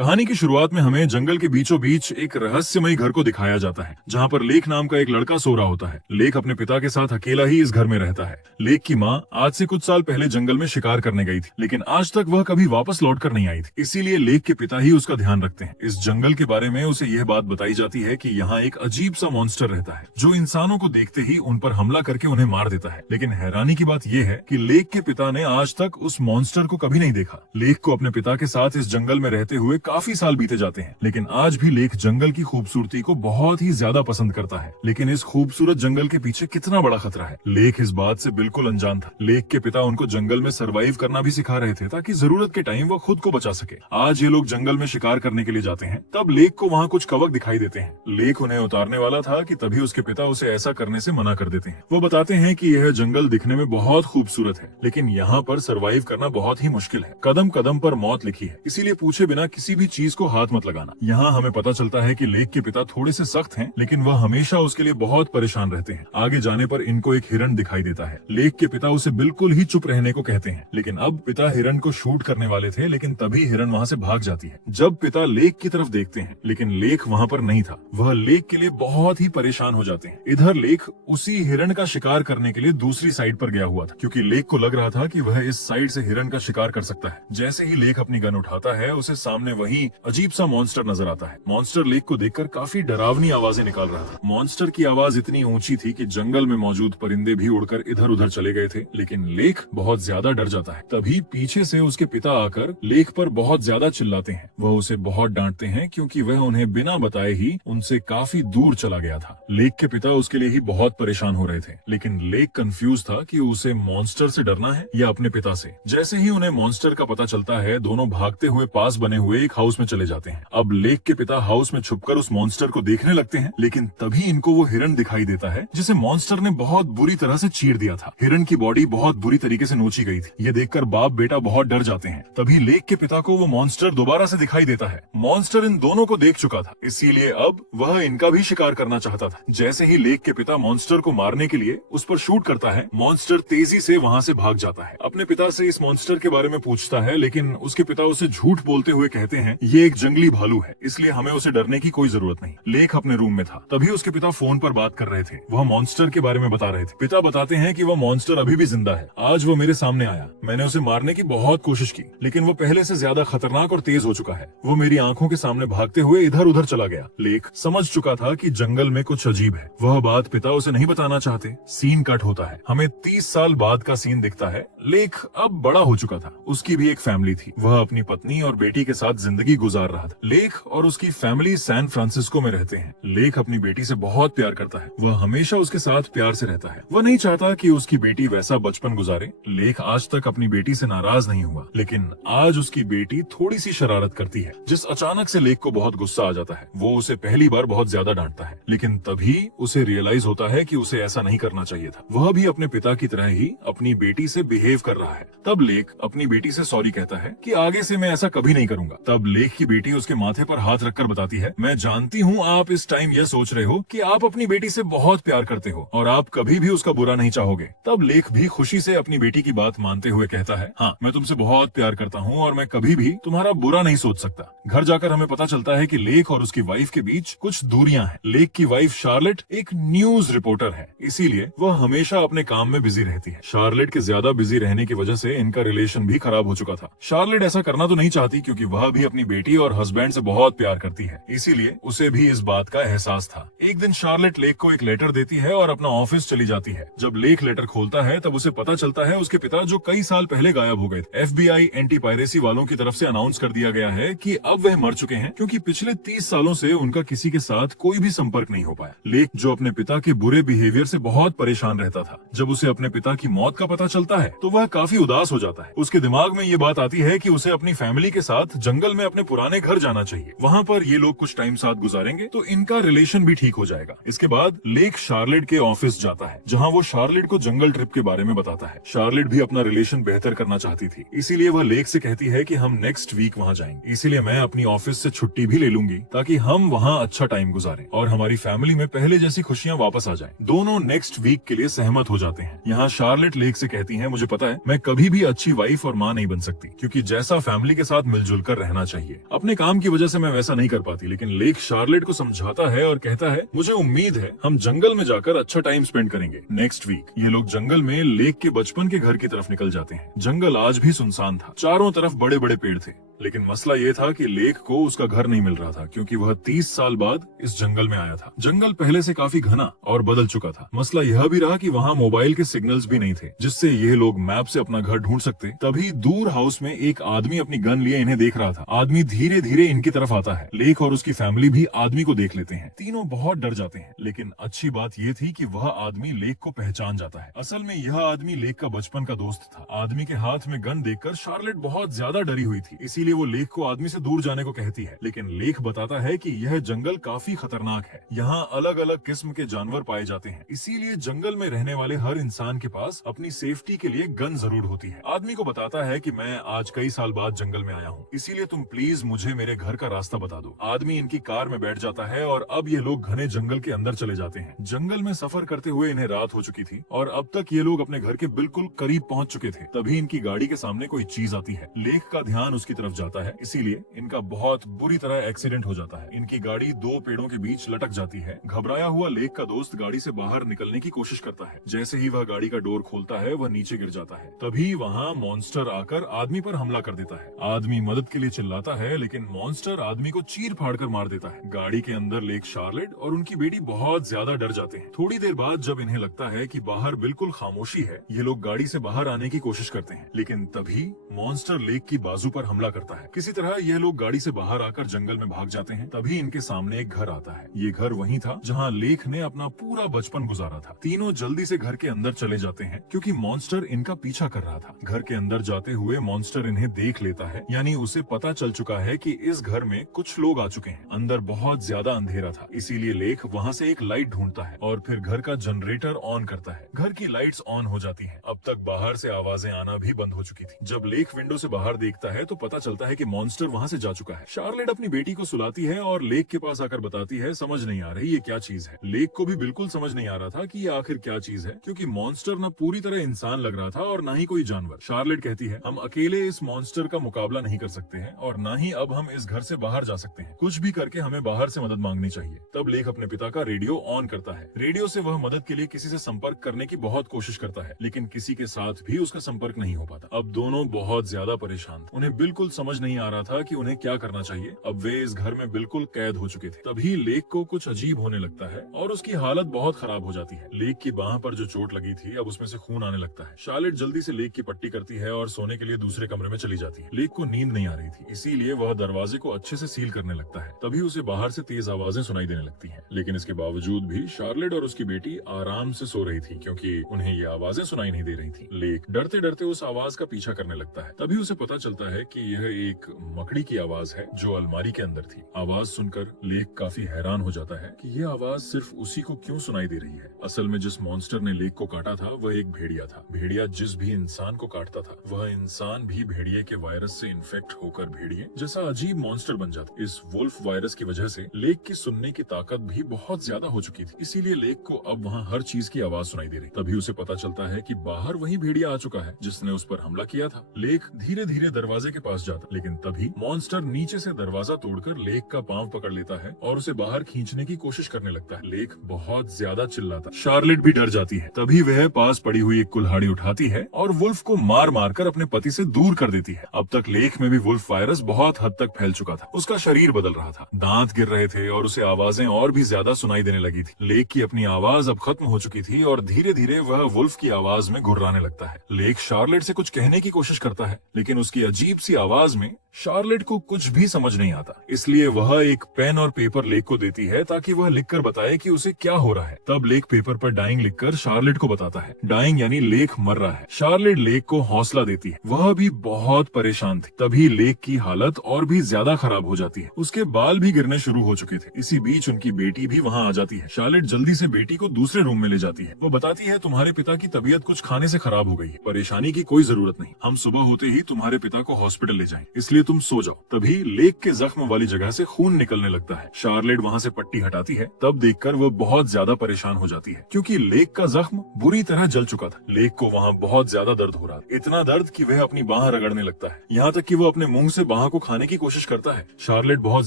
कहानी की शुरुआत में हमें जंगल के बीचों बीच एक रहस्यमयी घर को दिखाया जाता है, जहाँ पर लेक नाम का एक लड़का सो रहा होता है। लेक अपने पिता के साथ अकेला ही इस घर में रहता है। लेक की माँ आज से कुछ साल पहले जंगल में शिकार करने गई थी, लेकिन आज तक वह कभी वापस लौटकर नहीं आई थी। इसीलिए लेक के पिता ही उसका ध्यान रखते हैं। इस जंगल के बारे में उसे यह बात बताई जाती है कि यहाँ एक अजीब सा मॉन्स्टर रहता है, जो इंसानों को देखते ही उन पर हमला करके उन्हें मार देता है। लेकिन हैरानी की बात यह है कि लेक के पिता ने आज तक उस मॉन्स्टर को कभी नहीं देखा। लेक को अपने पिता के साथ इस जंगल में रहते हुए काफी साल बीते जाते हैं, लेकिन आज भी लेक जंगल की खूबसूरती को बहुत ही ज्यादा पसंद करता है। लेकिन इस खूबसूरत जंगल के पीछे कितना बड़ा खतरा है, लेक इस बात से बिल्कुल अनजान था। लेक के पिता उनको जंगल में सरवाइव करना भी सिखा रहे थे, ताकि जरूरत के टाइम वो खुद को बचा सके। आज ये लोग जंगल में शिकार करने के लिए जाते हैं, तब लेक को वहाँ कुछ कवक दिखाई देते हैं। लेक उन्हें उतारने वाला था कि तभी उसके पिता उसे ऐसा करने से मना कर देते हैं। वो बताते हैं कि यह जंगल दिखने में बहुत खूबसूरत है, लेकिन यहाँ पर सरवाइव करना बहुत ही मुश्किल है। कदम कदम पर मौत लिखी है, इसीलिए पूछे बिना किसी भी चीज को हाथ मत लगाना। यहाँ हमें पता चलता है कि लेक के पिता थोड़े से सख्त हैं, लेकिन वह हमेशा उसके लिए बहुत परेशान रहते हैं। आगे जाने पर इनको एक हिरण दिखाई देता है। लेक के पिता उसे बिल्कुल ही चुप रहने को कहते हैं, लेकिन अब पिता हिरण को शूट करने वाले थे, लेकिन तभी हिरण वहाँ से भाग जाती है। जब पिता लेक की तरफ देखते हैं, लेकिन लेक वहाँ पर नहीं था। वह लेक के लिए बहुत ही परेशान हो जाते हैं। इधर लेक उसी हिरण का शिकार करने के लिए दूसरी साइड पर गया हुआ था, क्योंकि लेक को लग रहा था कि वह इस साइड से हिरण का शिकार कर सकता है। जैसे ही लेक अपनी गन उठाता है, उसे सामने वही अजीब सा मॉन्स्टर नजर आता है। मॉन्स्टर लेक को देखकर काफी डरावनी आवाजें निकाल रहा था। मॉन्स्टर की आवाज इतनी ऊंची थी कि जंगल में मौजूद परिंदे भी उड़कर इधर उधर चले गए थे, लेकिन लेक बहुत ज्यादा डर जाता है। तभी पीछे से उसके पिता आकर लेक पर बहुत ज्यादा चिल्लाते हैं। वह उसे बहुत डांटते हैं, क्योंकि वह उन्हें बिना बताए ही उनसे काफी दूर चला गया था। लेक के पिता उसके लिए ही बहुत परेशान हो रहे थे, लेकिन लेक कंफ्यूज था कि उसे मॉन्स्टर से डरना है या अपने पिता से। जैसे ही उन्हें मॉन्स्टर का पता चलता है, दोनों भागते हुए पास बने हुए एक हाउस में चले जाते हैं। अब लेक के पिता हाउस में छुपकर उस मॉन्स्टर को देखने लगते हैं, लेकिन तभी इनको वो हिरण दिखाई देता है, जिसे मॉन्स्टर ने बहुत बुरी तरह से चीर दिया था। हिरण की बॉडी बहुत बुरी तरीके से नोची गई थी। ये देखकर बाप बेटा बहुत डर जाते हैं। तभी लेक के पिता को वो मॉन्स्टर दोबारा से दिखाई देता है। मॉन्स्टर इन दोनों को देख चुका था, इसीलिए अब वह इनका भी शिकार करना चाहता था। जैसे ही लेक के पिता मॉन्स्टर को मारने के लिए उस पर शूट करता है, मॉन्स्टर तेजी से वहाँ से भाग जाता है। अपने पिता से इस मॉन्स्टर के बारे में पूछता है, लेकिन उसके पिता उसे झूठ बोलते हुए कहते हैं ये एक जंगली भालू है, इसलिए हमें उसे डरने की कोई जरूरत नहीं। लेक अपने रूम में था, तभी उसके पिता फोन पर बात कर रहे थे। वह मॉन्स्टर के बारे में बता रहे थे। पिता बताते हैं कि वह मॉन्स्टर अभी भी जिंदा है। आज वो मेरे सामने आया, मैंने उसे मारने की बहुत कोशिश की, लेकिन वो पहले से ज्यादा खतरनाक और तेज हो चुका है। वो मेरी आंखों के सामने भागते हुए इधर उधर चला गया। लेक समझ चुका था कि जंगल में कुछ अजीब है। वह बात पिता उसे नहीं बताना चाहते। सीन कट होता है, हमें 30 साल बाद का सीन दिखता है। लेक अब बड़ा हो चुका था, उसकी भी एक फैमिली थी। वह अपनी पत्नी और बेटी के साथ जिंदगी गुजार रहा था। लेक और उसकी फैमिली सैन फ्रांसिस्को में रहते हैं। लेक अपनी बेटी से बहुत प्यार करता है। वह हमेशा उसके साथ प्यार से रहता है। वह नहीं चाहता कि उसकी बेटी वैसा बचपन गुजारे। लेक आज तक अपनी बेटी से नाराज नहीं हुआ, लेकिन आज उसकी बेटी थोड़ी सी शरारत करती है, जिस अचानक से लेक को बहुत गुस्सा आ जाता है। वो उसे पहली बार बहुत ज्यादा डांटता है, लेकिन तभी उसे रियलाइज होता है कि उसे ऐसा नहीं करना चाहिए था। वह भी अपने पिता की तरह ही अपनी बेटी से बिहेव कर रहा है। तब लेक अपनी बेटी से सॉरी कहता है कि आगे से मैं ऐसा कभी नहीं करूंगा। तब लेक की बेटी उसके माथे पर हाथ रखकर बताती है, मैं जानती हूँ आप इस टाइम यह सोच रहे हो कि आप अपनी बेटी से बहुत प्यार करते हो और आप कभी भी उसका बुरा नहीं चाहोगे। तब लेक भी खुशी से अपनी बेटी की बात मानते हुए कहता है, हाँ मैं तुमसे बहुत प्यार करता हूँ और मैं कभी भी तुम्हारा बुरा नहीं सोच सकता। घर जाकर हमें पता चलता है कि लेक और उसकी वाइफ के बीच कुछ दूरियां हैं। लेक की वाइफ शार्लेट एक न्यूज रिपोर्टर है, इसीलिए वह हमेशा अपने काम में बिजी रहती है। शार्लेट के ज्यादा बिजी रहने की वजह से इनका रिलेशन भी खराब हो चुका था। शार्लेट ऐसा करना तो नहीं चाहती, क्योंकि वह भी अपनी बेटी और हस्बैंड से बहुत प्यार करती है, इसीलिए उसे भी इस बात का एहसास था। एक दिन शार्लेट लेक को एक लेटर देती है और अपना ऑफिस चली जाती है। जब लेक लेटर खोलता है, तब उसे पता चलता है उसके पिता जो कई साल पहले गायब हो गए थे। FBI एंटी पायरेसी वालों की तरफ से अनाउंस कर दिया गया है कि अब वह मर चुके हैं, क्योंकि पिछले 30 सालों से उनका किसी के साथ कोई भी संपर्क नहीं हो पाया। लेक जो अपने पिता के बुरे बिहेवियर से बहुत परेशान रहता था, जब उसे अपने पिता की मौत का पता चलता है तो वह काफी उदास हो जाता है। उसके दिमाग में ये बात आती है कि उसे अपनी फैमिली के साथ जंगल में अपने पुराने घर जाना चाहिए। वहाँ पर ये लोग कुछ टाइम साथ गुजारेंगे तो इनका रिलेशन भी ठीक हो जाएगा। इसके बाद लेक शार्लेट के ऑफिस जाता है, जहाँ वो शार्लेट को जंगल ट्रिप के बारे में बताता है। शार्लेट भी अपना रिलेशन बेहतर करना चाहती थी, इसीलिए वह लेक से कहती है कि हम नेक्स्ट वीक वहाँ जाएंगे, इसीलिए मैं अपनी ऑफिस से छुट्टी भी ले लूंगी, ताकि हम वहाँ अच्छा टाइम गुजारें और हमारी फैमिली में पहले जैसी खुशियाँ वापस आ जाएं। दोनों नेक्स्ट वीक के लिए सहमत हो जाते हैं। यहाँ शार्लेट लेक से कहती है, मुझे पता है मैं कभी भी अच्छी वाइफ और माँ नहीं बन सकती, क्योंकि जैसा फैमिली के साथ मिलजुल कर रहना चाहिए। अपने काम की वजह से मैं वैसा नहीं कर पाती, लेकिन लेक शार्लेट को समझाता है और कहता है, मुझे उम्मीद है हम जंगल में जाकर अच्छा टाइम स्पेंड करेंगे। नेक्स्ट वीक ये लोग जंगल में लेक के बचपन के घर की तरफ निकल जाते हैं। जंगल आज भी सुनसान था, चारों तरफ बड़े बड़े पेड़ थे, लेकिन मसला ये था कि लेक को उसका घर नहीं मिल रहा था, क्योंकि वह 30 साल बाद इस जंगल में आया था। जंगल पहले से काफी घना और बदल चुका था। मसला यह भी रहा कि वहाँ मोबाइल के सिग्नल्स भी नहीं थे, जिससे ये लोग मैप से अपना घर ढूंढ सकते। तभी दूर हाउस में एक आदमी अपनी गन लिए इन्हें देख रहा था। आदमी धीरे धीरे इनकी तरफ आता है। लेक और उसकी फैमिली भी आदमी को देख लेते हैं। तीनों बहुत डर जाते हैं, लेकिन अच्छी बात यह थी कि वह आदमी लेक को पहचान जाता है। असल में यह आदमी लेक का बचपन का दोस्त था। आदमी के हाथ में गन देखकर शार्लेट बहुत ज्यादा डरी हुई थी, इसीलिए वो लेक को आदमी से दूर जाने को कहती है। लेकिन लेक बताता है कि यह जंगल काफी खतरनाक है, यहाँ अलग अलग किस्म के जानवर पाए जाते हैं, इसीलिए जंगल में रहने वाले हर इंसान के पास अपनी सेफ्टी के लिए गन जरूर होती है। आदमी को बताता है कि मैं आज कई साल बाद जंगल में आया हूँ, इसीलिए तुम प्लीज मुझे मेरे घर का रास्ता बता दो। आदमी इनकी कार में बैठ जाता है और अब ये लोग घने जंगल के अंदर चले जाते हैं। जंगल में सफर करते हुए इन्हें रात हो चुकी थी और अब तक ये लोग अपने घर के बिल्कुल करीब पहुंच चुके थे। तभी इनकी गाड़ी के सामने कोई चीज आती है। लेक का ध्यान उसकी तरफ जाता है, इसीलिए इनका बहुत बुरी तरह एक्सीडेंट हो जाता है। इनकी गाड़ी दो पेड़ों के बीच लटक जाती है। घबराया हुआ लेक का दोस्त गाड़ी से बाहर निकलने की कोशिश करता है। जैसे ही वह गाड़ी का डोर खोलता है, वह नीचे गिर जाता है। तभी वहाँ मॉन्स्टर आकर आदमी पर हमला कर देता है। आदमी मदद के लिए चिल्लाता है, लेकिन मॉन्स्टर आदमी को चीर फाड़ कर मार देता है। गाड़ी के अंदर लेक शार्लेट और उनकी बेटी बहुत ज्यादा डर जाते हैं। थोड़ी देर बाद जब इन्हें लगता है कि बाहर बिल्कुल खामोशी है, ये लोग गाड़ी से बाहर आने की कोशिश करते हैं, लेकिन तभी मॉन्स्टर लेक की बाजू पर हमला करता है। किसी तरह यह लोग गाड़ी से बाहर आकर जंगल में भाग जाते हैं। तभी इनके सामने एक घर आता है। ये घर वही था जहाँ लेक ने अपना पूरा बचपन गुजारा था। तीनों जल्दी से घर के अंदर चले जाते हैं, क्योंकि मॉन्स्टर इनका पीछा कर रहा था। घर के अंदर जाते हुए मॉन्स्टर इन्हें देख लेता है, यानी उसे पता चल चुका है कि इस घर में कुछ लोग आ चुके हैं। अंदर बहुत ज्यादा अंधेरा था, इसीलिए लेक वहाँ से एक लाइट ढूंढता है और फिर घर का जनरेटर ऑन करता है। घर की लाइट्स ऑन हो जाती हैं। अब तक बाहर से आवाजें आना भी बंद हो चुकी थी। जब लेक विंडो से बाहर देखता है तो पता चलता है कि मॉन्स्टर वहाँ से जा चुका है। शार्लेट अपनी बेटी को सुलाती है और लेक के पास आकर बताती है, समझ नहीं आ रही ये क्या चीज है। लेक को भी बिल्कुल समझ नहीं आ रहा था कि ये आखिर क्या चीज है, क्योंकि मॉन्स्टर न पूरी तरह इंसान लग रहा था और न ही कोई जानवर। शार्लेट कहती है, हम अकेले इस मॉन्स्टर का मुकाबला नहीं कर सकते हैं और न ही अब हम इस घर से बाहर जा सकते हैं। कुछ भी करके हमें बाहर से मदद मांगनी चाहिए। तब लेक अपने पिता का रेडियो ऑन करता है। रेडियो से वह मदद के लिए किसी से संपर्क करने की बहुत कोशिश करता है, लेकिन किसी के साथ भी उसका संपर्क नहीं हो पाता। अब दोनों बहुत ज्यादा परेशान थे। उन्हें बिल्कुल समझ नहीं आ रहा था कि उन्हें क्या करना चाहिए। अब वे इस घर में बिल्कुल कैद हो चुके थे। तभी लेक को कुछ अजीब होने लगता है और उसकी हालत बहुत खराब हो जाती है। लेक की बाह पर जो चोट लगी थी, अब उसमें से खून आने लगता है। शार्लेट जल्दी से लेक की पट्टी करती है और सोने के लिए दूसरे कमरे में चली जाती है। लेक को नींद नहीं आ रही थी, इसीलिए वह दरवाजे को अच्छे से सील करने लगता है। तभी उसे बाहर से तेज आवाजें सुनाई देने लगती हैं, लेकिन इसके बावजूद भी शार्लेट और उसकी बेटी आराम से सो रही थी, क्योंकि उन्हें ये आवाजें सुनाई नहीं दे रही थी। लेक डरते डरते उस आवाज का पीछा करने लगता है। तभी उसे पता चलता है कि यह एक मकड़ी की आवाज है जो अलमारी के अंदर थी। आवाज सुनकर लेक काफी हैरान हो जाता है कि यह आवाज सिर्फ उसी को क्यों सुनाई दे रही है। असल में जिस मॉन्स्टर ने लेक को काटा था वह एक भेड़िया था। भेड़िया जिस भी इंसान को काटता था, वह इंसान भी भेड़िए के वायरस से इन्फेक्ट होकर भेड़िए जैसा अजीब मॉन्स्टर बन जाता। इस वुल्फ वायरस की वजह से लेक की सुनने की ताकत भी बहुत ज्यादा हो चुकी थी, इसीलिए लेक को अब वहाँ हर चीज की आवाज सुनाई दे रही। तभी उसे पता चलता है कि बाहर वही भेड़िया आ चुका है जिसने उस पर हमला किया था। लेक धीरे धीरे दरवाजे के पास जाता, लेकिन तभी मॉन्स्टर नीचे से दरवाजा तोड़कर लेक का पांव पकड़ लेता है और उसे बाहर खींचने की कोशिश करने लगता है। लेक बहुत ज्यादा चिल्लाता, शार्लेट भी डर जाती है। तभी वह पास पड़ी हुई एक कुल्हाड़ी उठाती है और वुल्फ को मार मार कर अपने पति से दूर कर देती है। अब तक लेक में भी वुल्फ वायरस बहुत हद तक फैल चुका था। उसका शरीर बदल रहा था, दांत गिर रहे थे और उसे आवाजें और भी ज्यादा सुनाई देने लगी थी। लेक की अपनी आवाज अब खत्म हो चुकी थी और धीरे धीरे वह वुल्फ की आवाज में गुर्राने लगता है। लेक शार्लेट से कुछ कहने की कोशिश करता है, लेकिन उसकी अजीब सी आवाज में शार्लेट को कुछ भी समझ नहीं आता। इसलिए वह एक पेन और पेपर लेक को देती है ताकि वह लिखकर बताए कि उसे क्या हो रहा है। तब लेक पेपर पर डाइंग लिखकर शार्लेट को बताता है। डाइंग यानी लेक मर रहा है। शार्लेट लेक को हौसला देती है। वह भी बहुत परेशान थी। तभी लेक की हालत और भी ज्यादा खराब हो जाती है। उसके बाल भी गिरने शुरू हो चुके थे। इसी बीच उनकी बेटी भी वहाँ आ जाती है। शार्लेट जल्दी से बेटी को दूसरे रूम में ले जाती है। वो बताती है, तुम्हारे पिता की तबीयत कुछ खाने से खराब हो गई है। परेशानी की कोई जरूरत नहीं, हम सुबह होते ही तुम्हारे पिता को हॉस्पिटल ले जाएं। इसलिए इसलिए तुम सो जाओ। तभी लेक के जख्म वाली जगह से खून निकलने लगता है। शार्लेट वहाँ से पट्टी हटाती है, तब देखकर वो बहुत ज्यादा परेशान हो जाती है क्योंकि लेक का जख्म बुरी तरह जल चुका था। लेक को वहाँ बहुत ज्यादा दर्द हो रहा था, इतना दर्द कि वह अपनी बाह रगड़ने लगता है, यहाँ तक कि वो अपने मुंह से बाह को खाने की कोशिश करता है। शार्लेट बहुत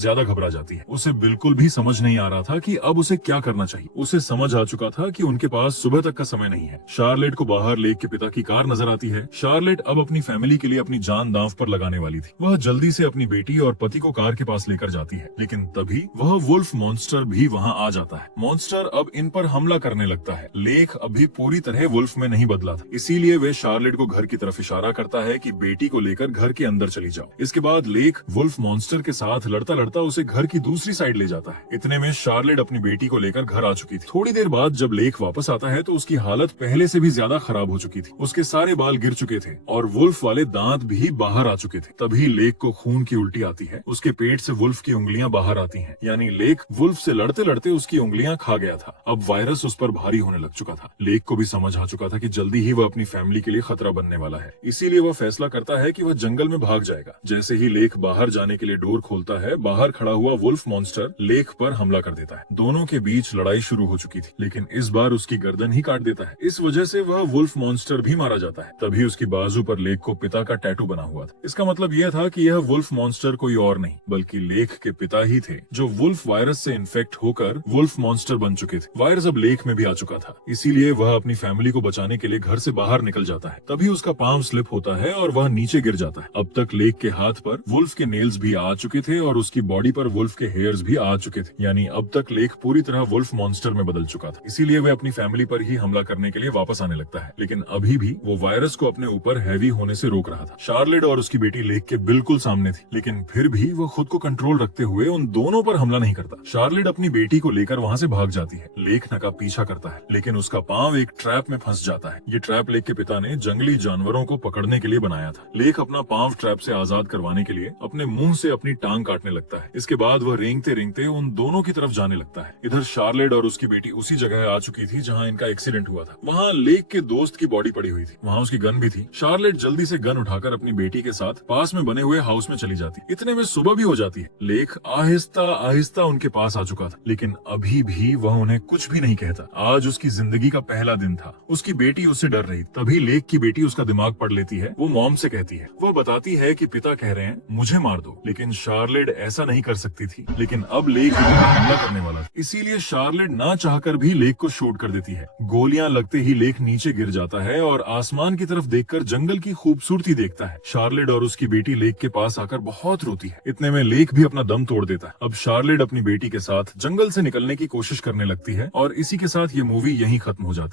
ज्यादा घबरा जाती है, उसे बिल्कुल भी समझ नहीं आ रहा था कि अब उसे क्या करना चाहिए। उसे समझ आ चुका था कि उनके पास सुबह तक का समय नहीं है। शार्लेट को बाहर लेक के पिता की कार नजर आती है। शार्लेट अब अपनी फैमिली के लिए अपनी जान दांव पर लगाने वाली थी। वह जल्दी से अपनी बेटी और पति को कार के पास लेकर जाती है, लेकिन तभी वह वुल्फ मॉन्स्टर भी वहाँ आ जाता है। मॉन्स्टर अब इन पर हमला करने लगता है। लेक अभी पूरी तरह वुल्फ में नहीं बदला था, इसीलिए वे शार्लेट को घर की तरफ इशारा करता है कि बेटी को लेकर घर के अंदर चली जाओ। इसके बाद लेक वुल्फ मॉन्स्टर के साथ लड़ता लड़ता उसे घर की दूसरी साइड ले जाता है। इतने में शार्लेट अपनी बेटी को लेकर घर आ चुकी थी। थोड़ी देर बाद जब लेक वापस आता है तो उसकी हालत पहले से भी ज्यादा खराब हो चुकी थी। उसके सारे बाल गिर चुके थे और वुल्फ वाले दांत भी बाहर आ चुके थे। तभी लेक को खून की उल्टी आती है। उसके पेट से वुल्फ की उंगलियां बाहर आती हैं, यानी लेक वुल्फ से लड़ते लड़ते उसकी उंगलियां खा गया था। अब वायरस उस पर भारी होने लग चुका था। लेक को भी समझ आ चुका था कि जल्दी ही वह अपनी फैमिली के लिए खतरा बनने वाला है, इसीलिए वह फैसला करता है कि वह जंगल में भाग जाएगा। जैसे ही लेक बाहर जाने के लिए डोर खोलता है, बाहर खड़ा हुआ वुल्फ मॉन्स्टर लेक पर हमला कर देता है। दोनों के बीच लड़ाई शुरू हो चुकी थी, लेकिन इस बार उसकी गर्दन ही काट देता है। इस वजह से वह वुल्फ मॉन्स्टर भी मारा जाता है। तभी उसकी बाजू पर लेक को पिता का टैटू बना हुआ था। इसका मतलब यह था कि यह वुल्फ मॉन्स्टर कोई और नहीं बल्कि लेक के पिता ही थे, जो वुल्फ वायरस से इन्फेक्ट होकर वुल्फ मॉन्स्टर बन चुके थे। वायरस अब लेक में भी आ चुका था, इसीलिए वह अपनी फैमिली को बचाने के लिए घर से बाहर निकल जाता है। तभी उसका पांव स्लिप होता है और वह नीचे गिर जाता है। अब तक लेक के हाथ पर वुल्फ के नेल्स भी आ चुके थे और उसकी बॉडी पर वुल्फ के हेयर्स भी आ चुके थे, यानी अब तक लेक पूरी तरह वुल्फ मॉन्स्टर में बदल चुका था। इसीलिए वह अपनी फैमिली पर ही हमला करने के लिए वापस आने लगता है, लेकिन अभी भी वो वायरस को अपने ऊपर हैवी होने से रोक रहा था। शार्लेट और उसकी बेटी लेक के बिल्कुल सामने थी, लेकिन फिर भी वो खुद को कंट्रोल रखते हुए उन दोनों पर हमला नहीं करता। शार्लेट अपनी बेटी को लेकर वहाँ से भाग जाती है। लेक नका पीछा करता है, लेकिन उसका पांव एक ट्रैप में फंस जाता है। ये ट्रैप लेक के पिता ने जंगली जानवरों को पकड़ने के लिए बनाया था। लेक अपना पांव ट्रैप से आजाद करवाने के लिए अपने मुंह से अपनी टांग काटने लगता है। इसके बाद वह रेंगते रेंगते उन दोनों की तरफ जाने लगता है। इधर शार्लेट और उसकी बेटी उसी जगह आ चुकी थी जहाँ इनका एक्सीडेंट हुआ था। वहाँ लेक के दोस्त की बॉडी पड़ी हुई थी, वहाँ उसकी गन भी थी। शार्लेट जल्दी से गन उठाकर अपनी बेटी के साथ पास में बने हुए हाउस में चली जाती। इतने में सुबह भी हो जाती है। लेक आहिस्ता आहिस्ता उनके पास आ चुका था, लेकिन अभी भी वह उन्हें कुछ भी नहीं कहता। आज उसकी जिंदगी का पहला दिन था। उसकी बेटी उससे डर रही। तभी लेक की बेटी उसका दिमाग पढ़ लेती है। वो मॉम से कहती है, वो बताती है कि पिता कह रहे हैं मुझे मार दो, लेकिन शार्लेट ऐसा नहीं कर सकती थी। लेकिन अब लेक हमला करने वाला था, इसीलिए शार्लेट ना चाहकर भी लेक को शूट कर देती है। गोलियां लगते ही लेक नीचे गिर जाता है और आसमान की तरफ देखकर जंगल की खूबसूरती देखता है। शार्लेट और उसकी बेटी लेक के पास आकर बहुत रोती है। इतने में लेक भी अपना दम तोड़ देता है। अब शार्लेट अपनी बेटी के साथ जंगल से निकलने की कोशिश करने लगती है और इसी के साथ ये मूवी यहीं खत्म हो जाती है।